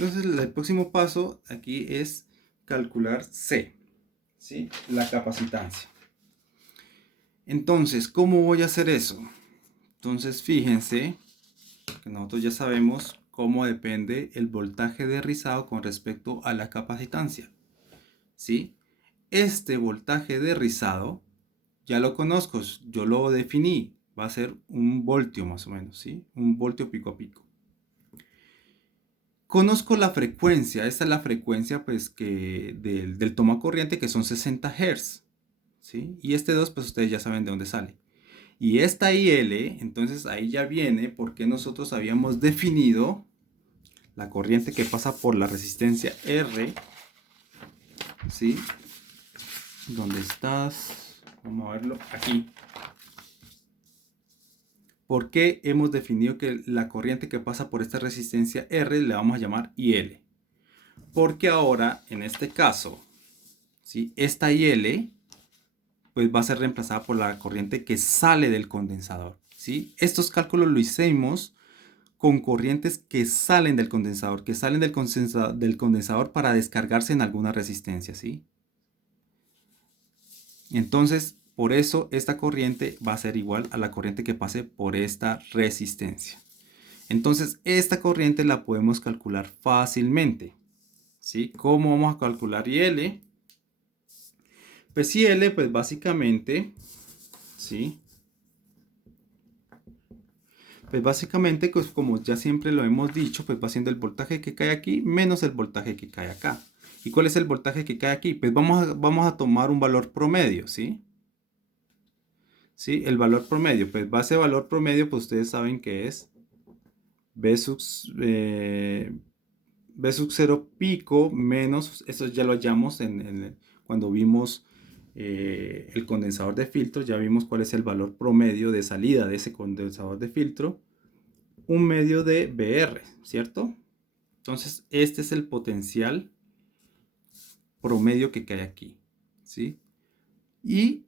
Entonces el próximo paso aquí es calcular C, ¿sí? La capacitancia. Entonces, ¿cómo voy a hacer eso? Entonces, fíjense que nosotros ya sabemos cómo depende el voltaje de rizado con respecto a la capacitancia, ¿sí? Este voltaje de rizado ya lo conozco, yo lo definí, va a ser un voltio más o menos, ¿sí? Un voltio pico a pico. Conozco la frecuencia, esta es la frecuencia pues que del toma corriente que son 60 Hz, ¿sí? Y este 2 pues ustedes ya saben de dónde sale. Y esta IL, entonces ahí ya viene porque nosotros habíamos definido la corriente que pasa por la resistencia R, ¿sí? ¿Dónde estás? Vamos a verlo aquí. ¿Por qué hemos definido que la corriente que pasa por esta resistencia R le vamos a llamar IL? Porque ahora, en este caso, ¿sí? Esta IL pues va a ser reemplazada por la corriente que sale del condensador, ¿sí? Estos cálculos lo hicimos con corrientes que salen del condensador, del condensador para descargarse en alguna resistencia, ¿sí? Entonces, por eso esta corriente va a ser igual a la corriente que pase por esta resistencia. Entonces, esta corriente la podemos calcular fácilmente, ¿sí? ¿Cómo vamos a calcular IL? Pues IL, pues básicamente, ¿sí? Pues básicamente, pues como ya siempre lo hemos dicho, pues va siendo el voltaje que cae aquí menos el voltaje que cae acá. ¿Y cuál es el voltaje que cae aquí? Pues vamos a tomar un valor promedio, ¿sí? ¿Sí? El valor promedio, pues base valor promedio, pues ustedes saben que es B sub, B sub 0 pico menos, eso ya lo hallamos cuando vimos el condensador de filtro, ya vimos cuál es el valor promedio de salida de ese condensador de filtro, un medio de BR, ¿cierto? Entonces, este es el potencial promedio que cae aquí, ¿sí? Y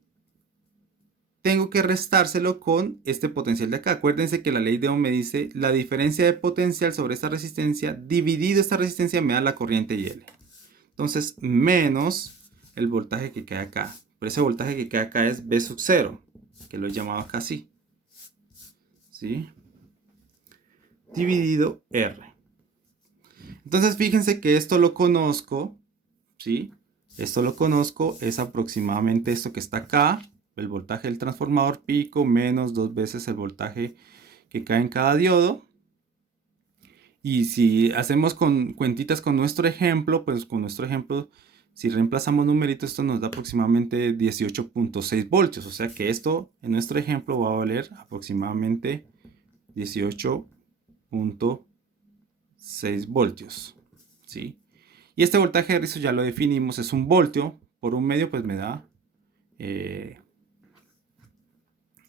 tengo que restárselo con este potencial de acá. Acuérdense que la ley de Ohm me dice la diferencia de potencial sobre esta resistencia dividido esta resistencia me da la corriente IL. Entonces, menos el voltaje que cae acá. Pero ese voltaje que cae acá es B sub 0, que lo he llamado acá así, ¿sí? Dividido R. Entonces, fíjense que esto lo conozco, ¿sí? Esto lo conozco, es aproximadamente esto que está acá, el voltaje del transformador pico menos 2 veces el voltaje que cae en cada diodo. Y si hacemos cuentitas con nuestro ejemplo, pues con nuestro ejemplo, si reemplazamos numeritos, esto nos da aproximadamente 18.6 voltios. O sea que esto en nuestro ejemplo va a valer aproximadamente 18.6 voltios, ¿sí? Y este voltaje de rizo ya lo definimos, es un voltio por un medio, pues me da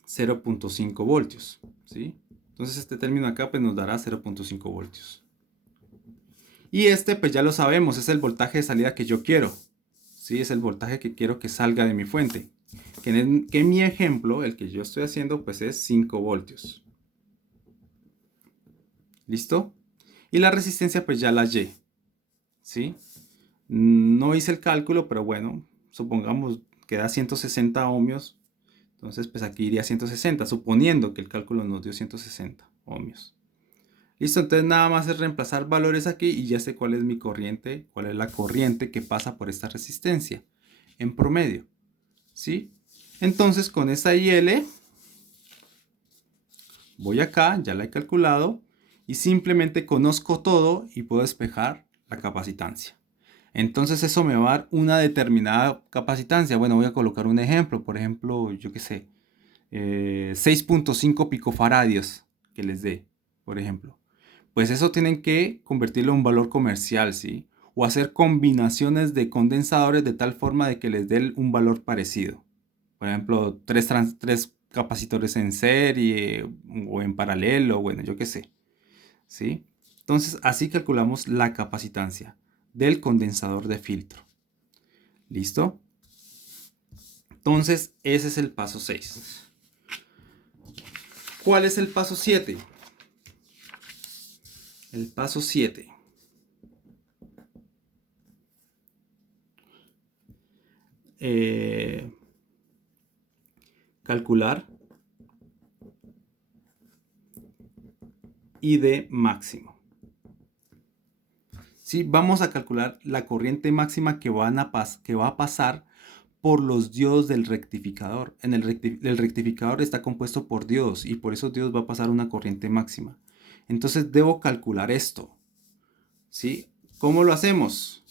0.5 voltios, ¿sí? Entonces este término acá pues nos dará 0.5 voltios. Y este pues ya lo sabemos, es el voltaje de salida que yo quiero, ¿sí? Es el voltaje que quiero que salga de mi fuente. Que en mi ejemplo, el que yo estoy haciendo, pues es 5 voltios. ¿Listo? Y la resistencia pues ya la hallé, ¿sí? No hice el cálculo, pero bueno, supongamos que da 160 ohmios. Entonces, pues aquí iría 160, suponiendo que el cálculo nos dio 160 ohmios. Listo, entonces nada más es reemplazar valores aquí y ya sé cuál es mi corriente, cuál es la corriente que pasa por esta resistencia en promedio, ¿sí? Entonces con esta IL voy acá, ya la he calculado y simplemente conozco todo y puedo despejar la capacitancia. Entonces eso me va a dar una determinada capacitancia. Bueno, voy a colocar un ejemplo, por ejemplo, yo qué sé, 6.5 picofaradios que les dé, por ejemplo. Pues eso tienen que convertirlo en un valor comercial, ¿sí? O hacer combinaciones de condensadores de tal forma de que les dé un valor parecido. Por ejemplo, tres capacitores en serie o en paralelo, bueno, yo qué sé, ¿sí? Entonces, así calculamos la capacitancia del condensador de filtro. ¿Listo? Entonces, ese es el paso 6. ¿Cuál es el paso 7? El paso 7 calcular ID máximo. ¿Sí? Vamos a calcular la corriente máxima que va a pasar por los diodos del rectificador. El rectificador está compuesto por diodos y por esos diodos va a pasar una corriente máxima. Entonces debo calcular esto. ¿Sí? ¿Cómo lo hacemos?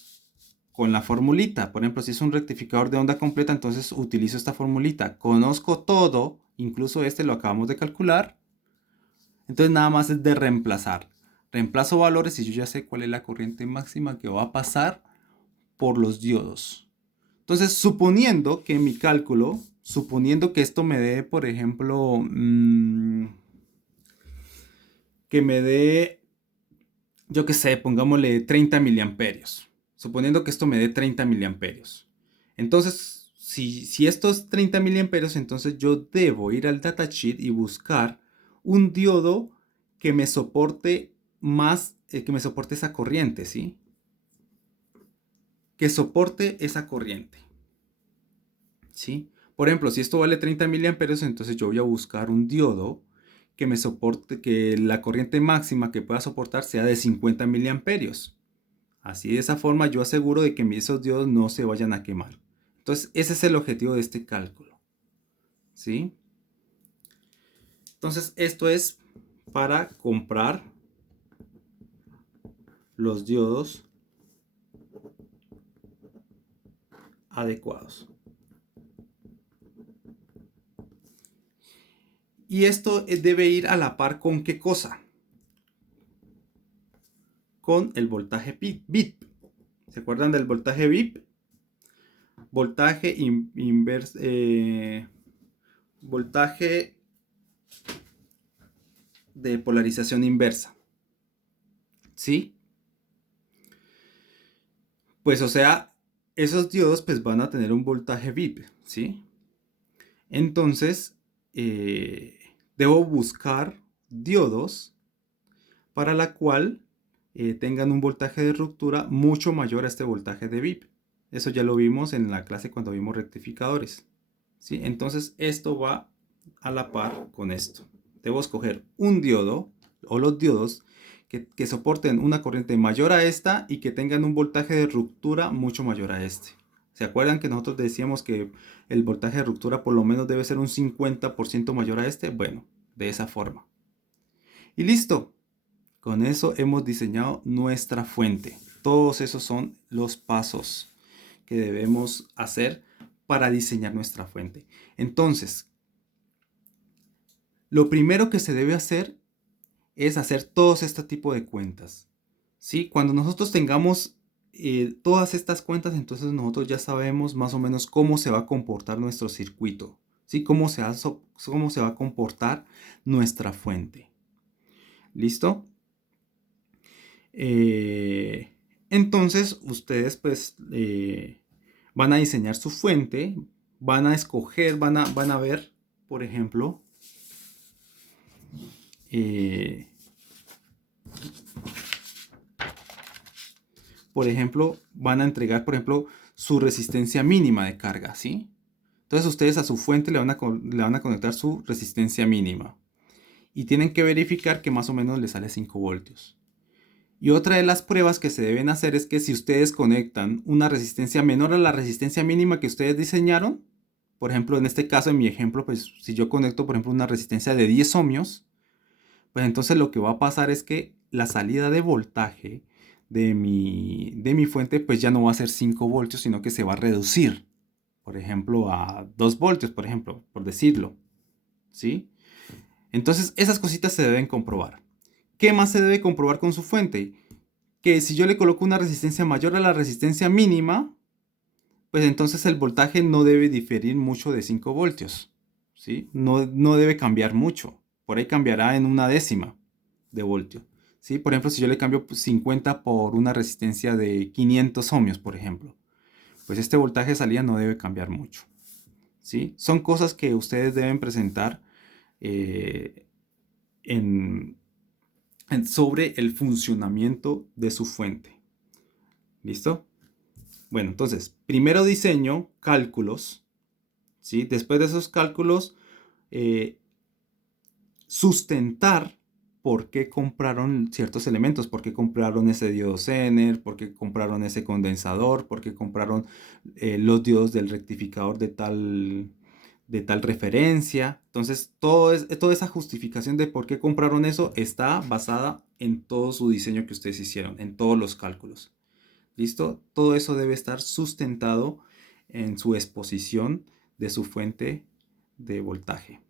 Con la formulita. Por ejemplo, si es un rectificador de onda completa, entonces utilizo esta formulita. Conozco todo, incluso este lo acabamos de calcular. Entonces nada más es de reemplazar. Reemplazo valores y yo ya sé cuál es la corriente máxima que va a pasar por los diodos. Entonces, suponiendo que mi cálculo, suponiendo que esto me dé, por ejemplo, que me dé, yo qué sé, pongámosle 30 miliamperios. Suponiendo que esto me dé 30 miliamperios. Entonces, si esto es 30 miliamperios, entonces yo debo ir al datasheet y buscar un diodo que me soporte más, que me soporte esa corriente, ¿sí? Que soporte esa corriente, ¿sí? Por ejemplo, si esto vale 30 miliamperios, entonces yo voy a buscar un diodo que me soporte, que la corriente máxima que pueda soportar sea de 50 miliamperios. Así de esa forma yo aseguro de que esos diodos no se vayan a quemar. Entonces ese es el objetivo de este cálculo, ¿sí? Entonces esto es para comprar los diodos adecuados. Y esto debe ir a la par con ¿qué cosa? Con el voltaje VIP. ¿Se acuerdan del voltaje VIP? Voltaje inverso, voltaje de polarización inversa. ¿Sí? Pues o sea, esos diodos pues van a tener un voltaje VIP, ¿sí? Entonces, debo buscar diodos para la cual tengan un voltaje de ruptura mucho mayor a este voltaje de VIP. Eso ya lo vimos en la clase cuando vimos rectificadores, ¿sí? Entonces esto va a la par con esto. Debo escoger un diodo o los diodos que soporten una corriente mayor a esta y que tengan un voltaje de ruptura mucho mayor a este. ¿Se acuerdan que nosotros decíamos que el voltaje de ruptura por lo menos debe ser un 50% mayor a este? Bueno, de esa forma. Y listo. Con eso hemos diseñado nuestra fuente. Todos esos son los pasos que debemos hacer para diseñar nuestra fuente. Entonces, lo primero que se debe hacer es hacer todos este tipo de cuentas. ¿Sí? Cuando nosotros tengamos todas estas cuentas, entonces nosotros ya sabemos más o menos cómo se va a comportar nuestro circuito. ¿Sí? Cómo se va a comportar nuestra fuente. ¿Listo? Entonces ustedes pues van a diseñar su fuente, van a escoger, van a ver, por ejemplo, van a entregar, por ejemplo, su resistencia mínima de carga, ¿sí? Entonces ustedes a su fuente le van a conectar su resistencia mínima y tienen que verificar que más o menos le sale 5 voltios. Y otra de las pruebas que se deben hacer es que si ustedes conectan una resistencia menor a la resistencia mínima que ustedes diseñaron, por ejemplo, en este caso, en mi ejemplo, pues si yo conecto, por ejemplo, una resistencia de 10 ohmios, pues entonces lo que va a pasar es que la salida de voltaje de mi fuente, pues ya no va a ser 5 voltios, sino que se va a reducir, por ejemplo, a 2 voltios, por ejemplo, por decirlo, ¿sí? Entonces, esas cositas se deben comprobar. ¿Qué más se debe comprobar con su fuente? Que si yo le coloco una resistencia mayor a la resistencia mínima, pues entonces el voltaje no debe diferir mucho de 5 voltios, ¿sí? No debe cambiar mucho. Por ahí cambiará en una décima de voltio, ¿sí? Por ejemplo, si yo le cambio 50 por una resistencia de 500 ohmios, por ejemplo, pues este voltaje de salida no debe cambiar mucho, ¿sí? Son cosas que ustedes deben presentar eh, sobre el funcionamiento de su fuente. ¿Listo? Bueno, entonces, primero diseño, cálculos, ¿sí? Después de esos cálculos, eh, sustentar por qué compraron ciertos elementos, por qué compraron ese diodo Zener, por qué compraron ese condensador, por qué compraron los diodos del rectificador de tal referencia. Entonces, toda esa justificación de por qué compraron eso está basada en todo su diseño que ustedes hicieron, en todos los cálculos. ¿Listo? Todo eso debe estar sustentado en su exposición de su fuente de voltaje.